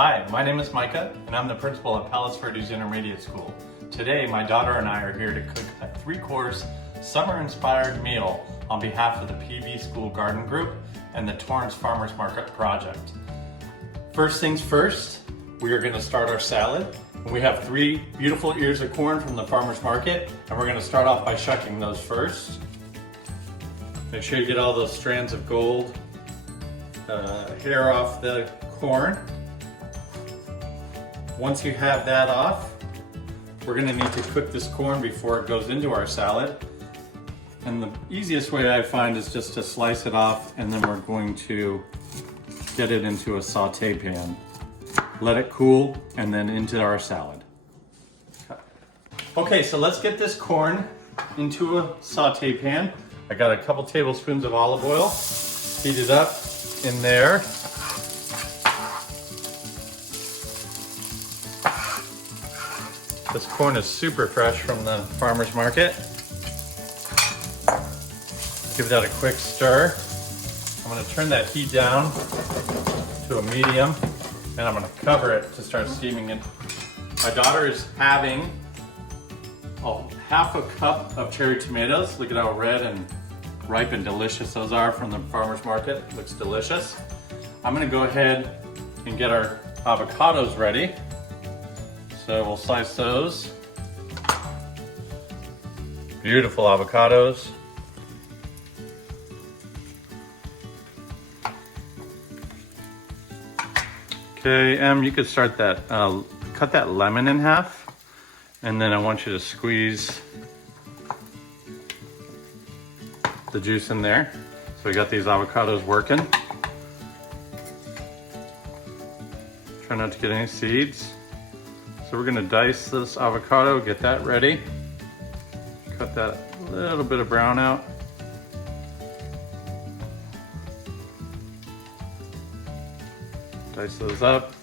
Hi, my name is Micah, and I'm the principal at Palos Verdes Intermediate School. Today, my daughter and I are here to cook a 3-course summer-inspired meal on behalf of the PV School Garden Group and the Torrance Farmers Market project. First things first, we are going to start our salad. We have 3 beautiful ears of corn from the farmers market, and we're going to start off by shucking those first. Make sure you get all those strands of gold hair off the corn. Once you have that off, we're going to need to cook this corn before it goes into our salad. And the easiest way I find is just to slice it off, and then we're going to get it into a saute pan. Let it cool, and then into our salad. Okay, so let's get this corn into a saute pan. I got a couple tablespoons of olive oil. Heat it up in there. This corn is super fresh from the farmer's market. Give that a quick stir. I'm going to turn that heat down to a medium, and I'm going to cover it to start steaming it. My daughter is having half a cup of cherry tomatoes. Look at how red and ripe and delicious those are from the farmer's market. Looks delicious. I'm going to go ahead and get our avocados ready. So we'll slice those. Beautiful avocados. Okay, you could start that, cut that lemon in half, and then I want you to squeeze the juice in there. So we got these avocados working. Try not to get any seeds. So we're gonna dice this avocado, get that ready. Cut that little bit of brown out. Dice those up.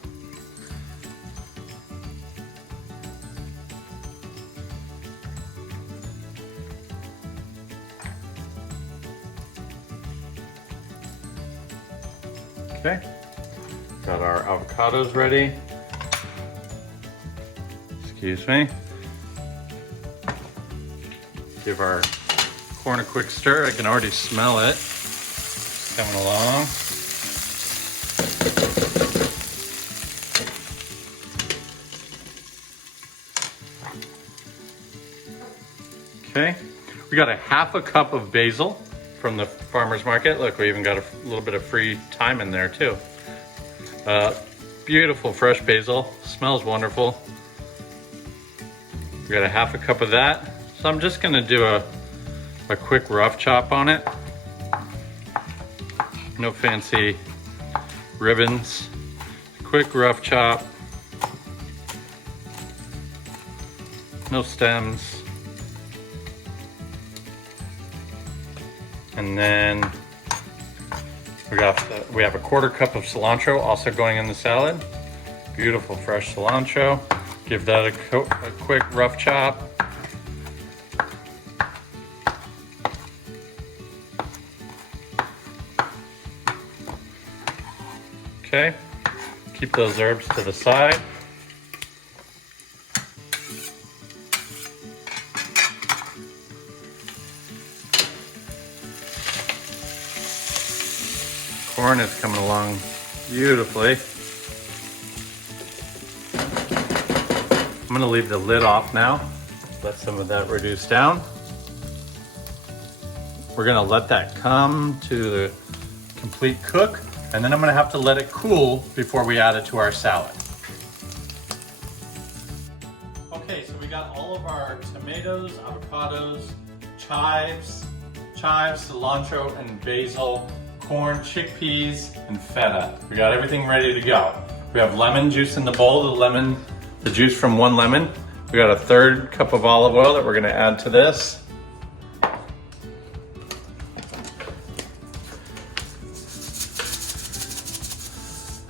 Okay, got our avocados ready. Excuse me. Give our corn a quick stir. I can already smell it. It's coming along. Okay, we got a half a cup of basil from the farmer's market. Look, we even got a little bit of free thyme in there too. Beautiful fresh basil, smells wonderful. We got a half a cup of that. So I'm just gonna do a quick rough chop on it. No fancy ribbons. Quick rough chop. No stems. And then we have a 1/4 cup of cilantro also going in the salad. Beautiful fresh cilantro. Give that a quick rough chop. Okay, keep those herbs to the side. Corn is coming along beautifully. I'm gonna leave the lid off now. Let some of that reduce down. We're gonna let that come to the complete cook, and then I'm gonna have to let it cool before we add it to our salad. Okay, so we got all of our tomatoes, avocados, chives, cilantro, and basil, corn, chickpeas, and feta. We got everything ready to go. We have lemon juice in the bowl, the juice from 1 lemon. We got a 1/3 cup of olive oil that we're gonna add to this.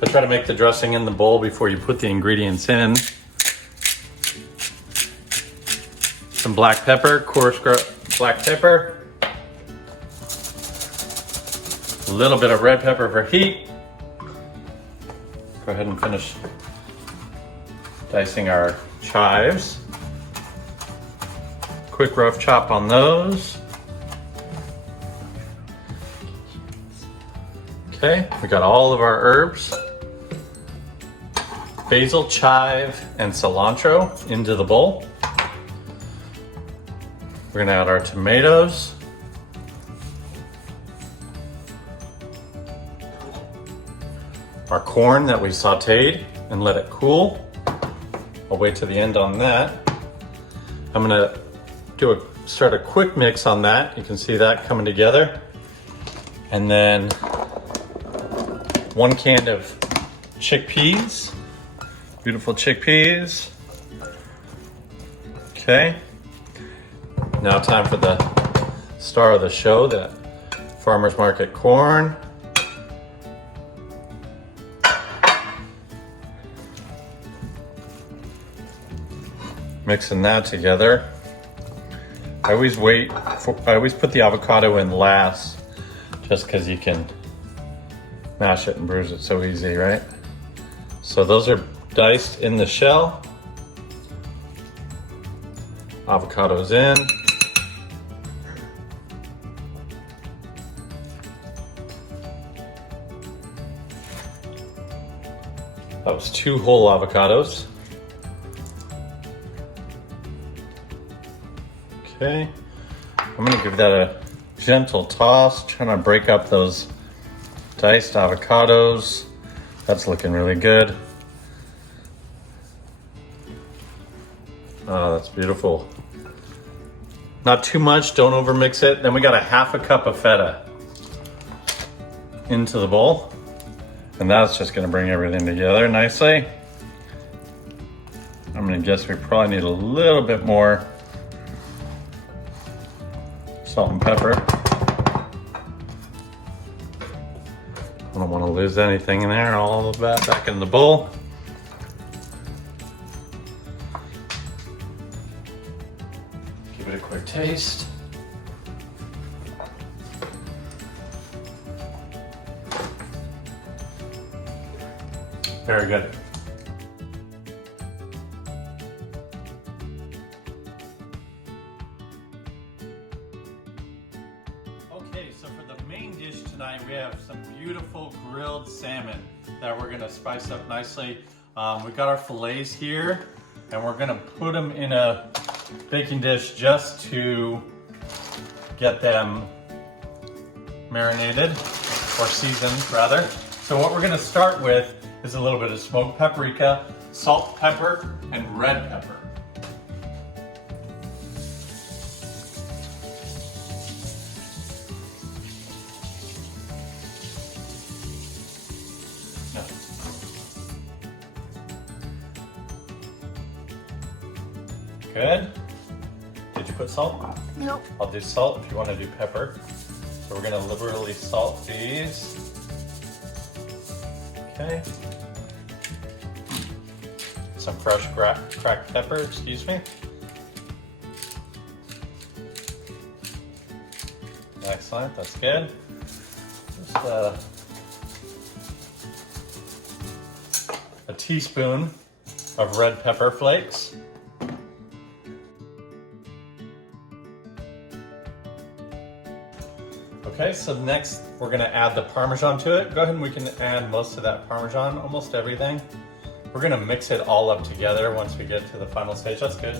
I try to make the dressing in the bowl before you put the ingredients in. Some black pepper, coarse black pepper. A little bit of red pepper for heat. go ahead and finish dicing our chives. Quick rough chop on those. Okay, we got all of our herbs. Basil, chive, and cilantro into the bowl. We're gonna add our tomatoes. Our corn that we sauteed and let it cool. I'll wait to the end on that. I'm gonna start a quick mix on that. You can see that coming together. And then 1 can of chickpeas, beautiful chickpeas. Okay, now time for the star of the show, the Farmers Market corn. Mixing that together. I always put the avocado in last, just because you can mash it and bruise it so easy, right? So those are diced in the shell. Avocado's in. That was 2 whole avocados. Okay, I'm gonna give that a gentle toss, trying to break up those diced avocados. That's looking really good. Oh, that's beautiful. Not too much, don't overmix it. Then we got a 1/2 cup of feta into the bowl. And that's just gonna bring everything together nicely. I'm gonna guess we probably need a little bit more salt and pepper. I don't want to lose anything in there. All of that back in the bowl. Give it a quick taste. Very good. Okay, so for the main dish tonight, we have some beautiful grilled salmon that we're gonna spice up nicely. We've got our fillets here, and we're gonna put them in a baking dish just to get them marinated, or seasoned rather. So what we're gonna start with is a little bit of smoked paprika, salt, pepper, and red pepper. Good. Did you put salt? Nope. I'll do salt if you want to do pepper. So we're going to liberally salt these. Okay. Some fresh cracked pepper, excuse me. Excellent, that's good. Just a teaspoon of red pepper flakes. Okay, so next we're gonna add the Parmesan to it. Go ahead and we can add most of that Parmesan, almost everything. We're gonna mix it all up together once we get to the final stage. That's good.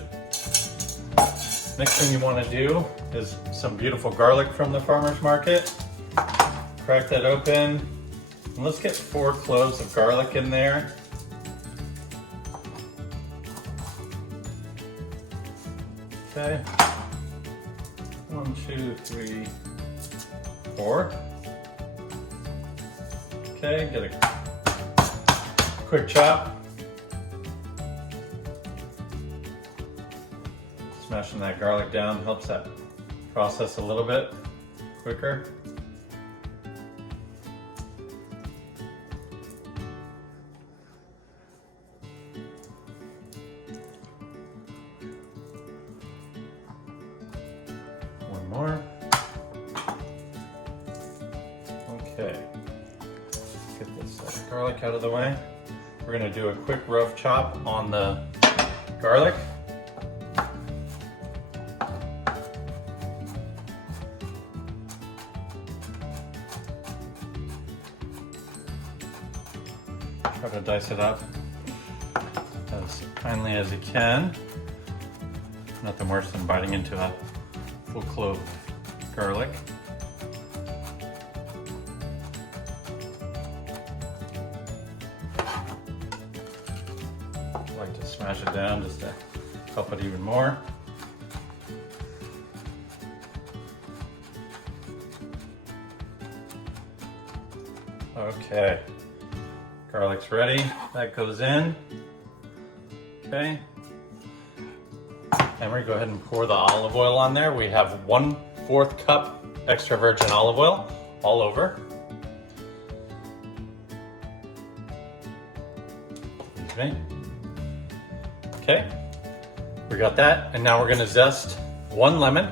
Next thing you wanna do is some beautiful garlic from the farmer's market. Crack that open. And let's get 4 cloves of garlic in there. Okay. 1, 2, 3, 4. Okay, get a quick chop. Smashing that garlic down helps that process a little bit quicker. One more. Okay, get this garlic out of the way. We're gonna do a quick rough chop on the garlic. Try to dice it up as finely as you can. Nothing worse than biting into a full clove of garlic. I like to smash it down just to help it even more. Okay, garlic's ready. That goes in. Okay. And we're gonna go ahead and pour the olive oil on there. We have 1/4 cup extra virgin olive oil all over. Excuse me. Okay, we got that. And now we're gonna zest 1 lemon.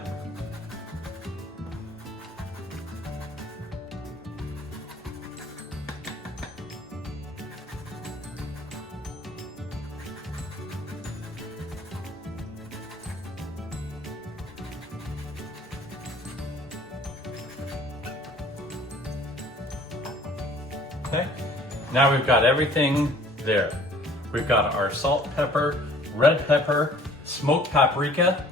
Okay, now we've got everything there. We've got our salt, pepper, red pepper, smoked paprika.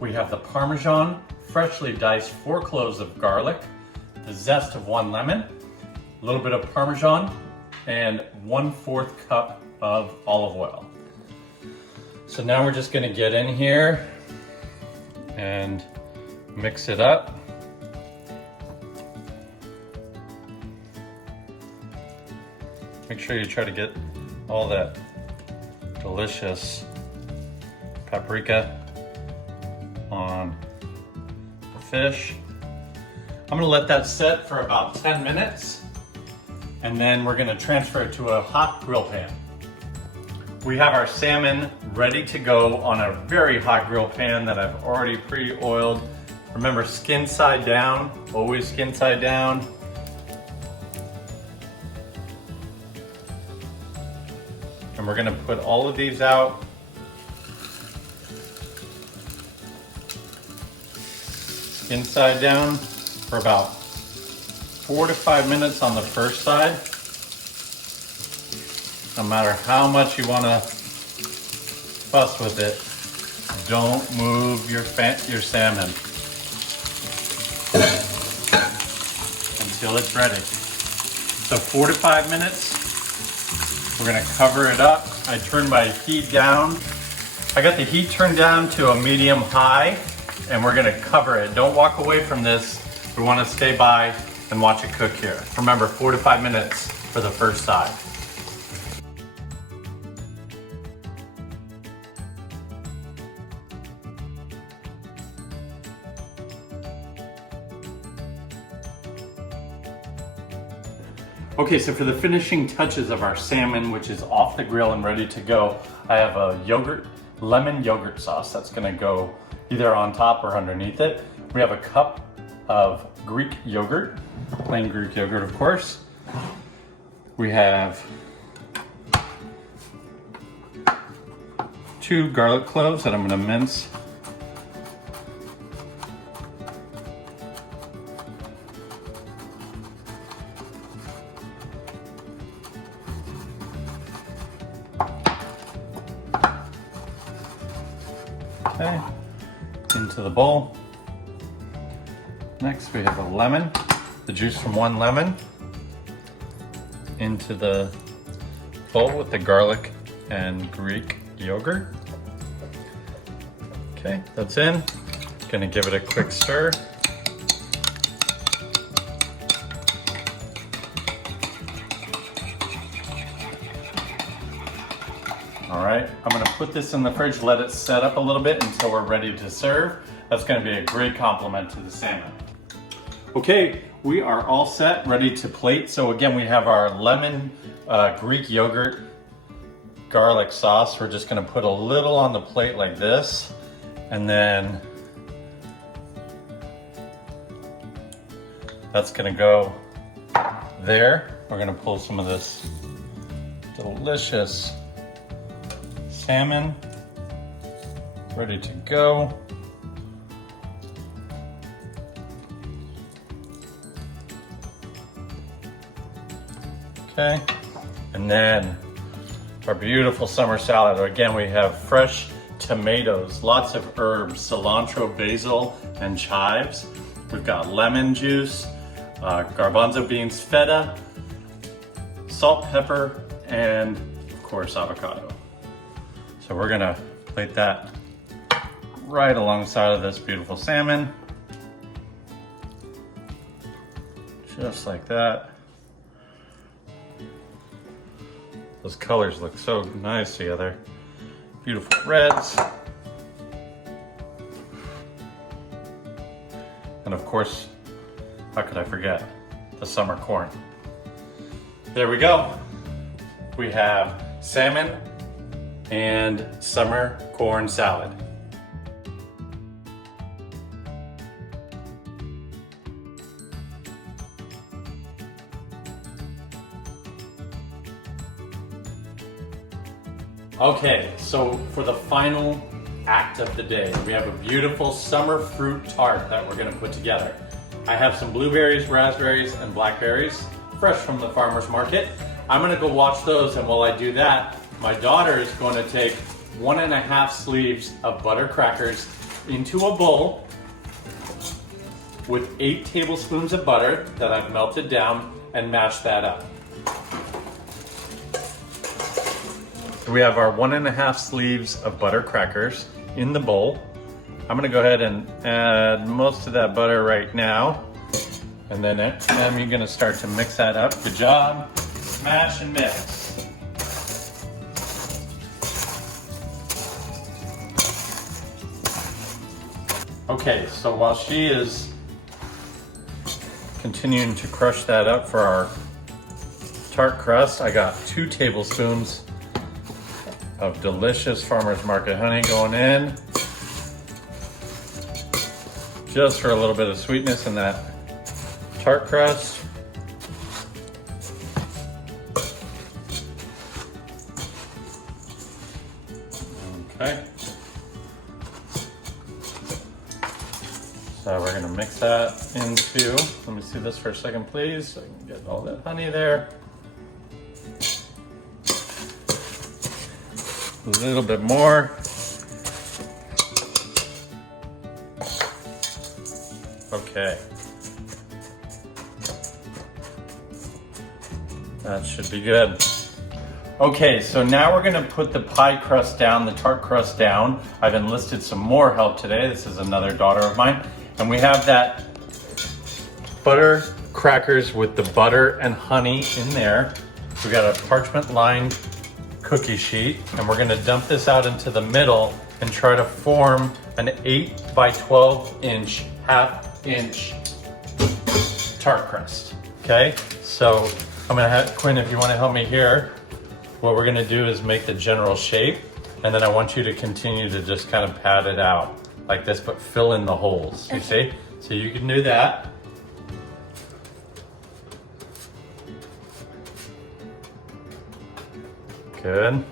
We have the Parmesan, freshly diced 4 cloves of garlic, the zest of 1 lemon, a little bit of Parmesan, and 1/4 cup of olive oil. So now we're just gonna get in here and mix it up. Make sure you try to get all that delicious paprika on the fish. I'm gonna let that set for about 10 minutes and then we're gonna transfer it to a hot grill pan. We have our salmon ready to go on a very hot grill pan that I've already pre-oiled. Remember, skin side down, always skin side down. And we're gonna put all of these out. Inside down for about 4 to 5 minutes on the first side. No matter how much you wanna fuss with it, don't move your salmon until it's ready. So 4 to 5 minutes. We're gonna cover it up. I turned my heat down. I got the heat turned down to a medium high and we're gonna cover it. Don't walk away from this. We wanna stay by and watch it cook here. Remember, 4 to 5 minutes for the first side. Okay, so for the finishing touches of our salmon, which is off the grill and ready to go, I have a lemon yogurt sauce that's gonna go either on top or underneath it. We have a cup of Greek yogurt, plain Greek yogurt, of course. We have 2 garlic cloves that I'm gonna mince. Okay, into the bowl. Next we have a lemon, the juice from 1 lemon, into the bowl with the garlic and Greek yogurt. Okay, that's in. Gonna give it a quick stir. All right, I'm gonna put this in the fridge, let it set up a little bit until we're ready to serve. That's gonna be a great complement to the salmon. Okay, we are all set, ready to plate. So again, we have our lemon Greek yogurt garlic sauce. We're just gonna put a little on the plate like this, and then that's gonna go there. We're gonna pull some of this delicious salmon ready to go. Okay, and then our beautiful summer salad. Again, we have fresh tomatoes, lots of herbs, cilantro, basil, and chives. We've got lemon juice, garbanzo beans, feta, salt, pepper, and of course avocado. So we're gonna plate that right alongside of this beautiful salmon. Just like that. Those colors look so nice together. Beautiful reds. And of course, how could I forget the summer corn? There we go. We have salmon and summer corn salad. Okay, so for the final act of the day, we have a beautiful summer fruit tart that we're gonna put together. I have some blueberries, raspberries, and blackberries, fresh from the farmer's market. I'm gonna go watch those, and while I do that, my daughter is going to take 1.5 sleeves of butter crackers into a bowl with 8 tablespoons of butter that I've melted down and mash that up. We have our 1.5 sleeves of butter crackers in the bowl. I'm gonna go ahead and add most of that butter right now. And then I'm gonna start to mix that up. Good job. Smash and mix. Okay, so while she is continuing to crush that up for our tart crust, I got 2 tablespoons of delicious Farmers Market honey going in, just for a little bit of sweetness in that tart crust. Okay. So we're gonna mix that into, let me see this for a second please, so I can get all that honey there. A little bit more. Okay. That should be good. Okay, so now we're gonna put the pie crust down, the tart crust down. I've enlisted some more help today. This is another daughter of mine. And we have that butter crackers with the butter and honey in there. We got a parchment lined cookie sheet, and we're gonna dump this out into the middle and try to form an 8 by 12 inch, half-inch tart crust. Okay, so I'm gonna have, Quinn, if you wanna help me here, what we're gonna do is make the general shape, and then I want you to continue to just kind of pat it out like this, but fill in the holes, you see? So you can do that. Good.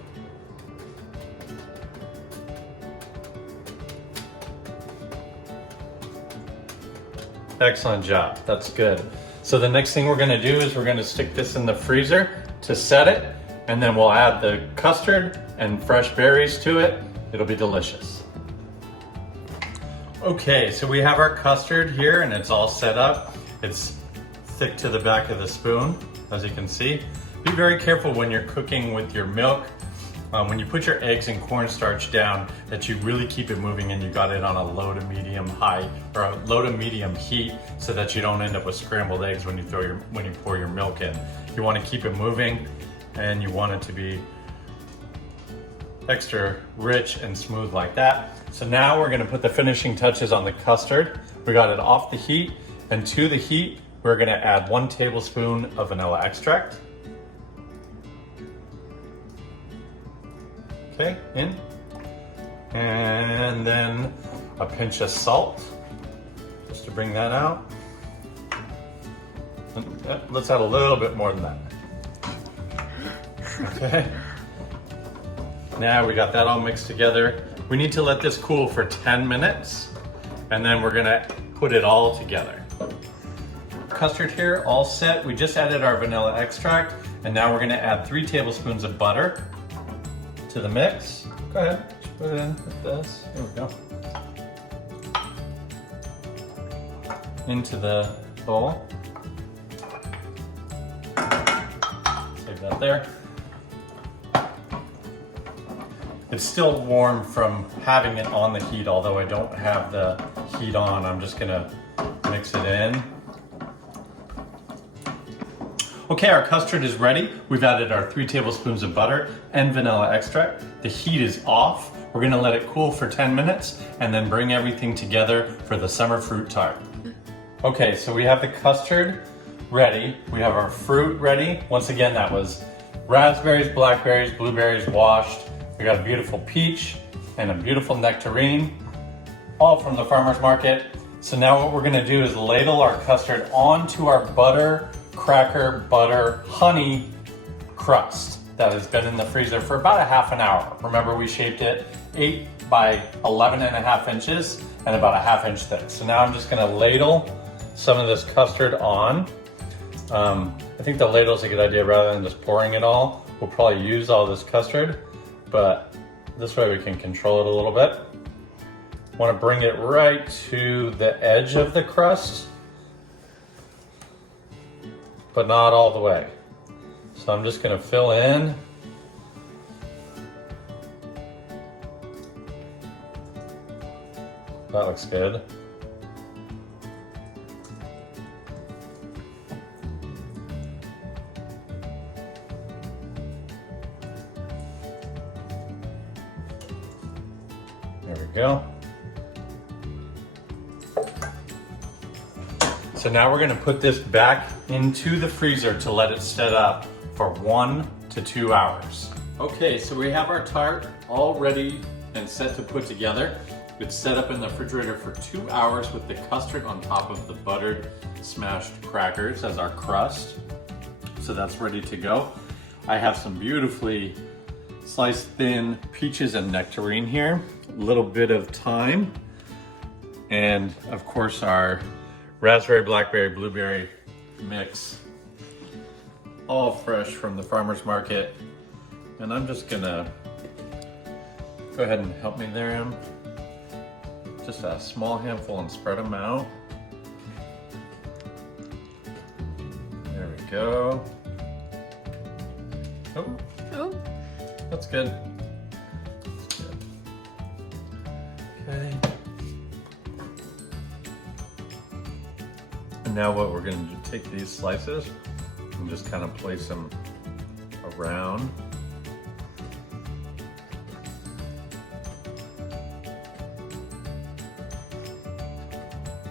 Excellent job, that's good. So the next thing we're gonna do is we're gonna stick this in the freezer to set it, and then we'll add the custard and fresh berries to it. It'll be delicious. Okay, so we have our custard here and it's all set up. It's thick to the back of the spoon, as you can see. Be very careful when you're cooking with your milk. When you put your eggs and cornstarch down, that you really keep it moving and you got it on a low to medium high, or a low to medium heat, so that you don't end up with scrambled eggs when you pour your milk in. You want to keep it moving, and you want it to be extra rich and smooth like that. So now we're going to put the finishing touches on the custard. We got it off the heat, and to the heat, we're going to add 1 tablespoon of vanilla extract. Okay, in. And then a pinch of salt, just to bring that out. Let's add a little bit more than that. Okay. Now we got that all mixed together. We need to let this cool for 10 minutes and then we're gonna put it all together. Custard here, all set. We just added our vanilla extract and now we're gonna add 3 tablespoons of butter to the mix. Go ahead, just put it in like this. There we go. Into the bowl. Save that there. It's still warm from having it on the heat, although I don't have the heat on. I'm just gonna mix it in. Okay, our custard is ready. We've added our 3 tablespoons of butter and vanilla extract. The heat is off. We're gonna let it cool for 10 minutes and then bring everything together for the summer fruit tart. Okay, so we have the custard ready. We have our fruit ready. Once again, that was raspberries, blackberries, blueberries washed. We got a beautiful peach and a beautiful nectarine, all from the farmer's market. So now what we're gonna do is ladle our custard onto our butter, cracker, butter, honey crust that has been in the freezer for about a half an hour. Remember, we shaped it 8 by 11.5 inches and about a ½ inch thick. So now I'm just gonna ladle some of this custard on. I think the ladle is a good idea rather than just pouring it all. We'll probably use all this custard, but this way we can control it a little bit. Want to bring it right to the edge of the crust, but not all the way. So I'm just going to fill in. That looks good. There we go. So now we're gonna put this back into the freezer to let it set up for 1 to 2 hours. Okay, so we have our tart all ready and set to put together. It's set up in the refrigerator for 2 hours with the custard on top of the buttered smashed crackers as our crust. So that's ready to go. I have some beautifully sliced thin peaches and nectarine here. A little bit of thyme. And of course our raspberry, blackberry, blueberry mix. All fresh from the farmer's market. And I'm just gonna go ahead and help me there, Em. Just a small handful and spread them out. There we go. Oh, that's good. That's good. Okay. And now what we're gonna do, take these slices and just kind of place them around.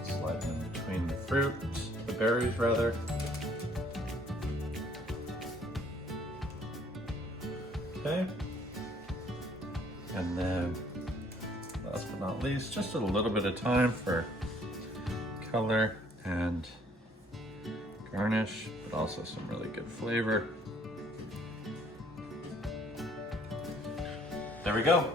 Slide them in between the fruit, the berries rather. Okay. And then, last but not least, just a little bit of time for color and garnish, but also some really good flavor. There we go.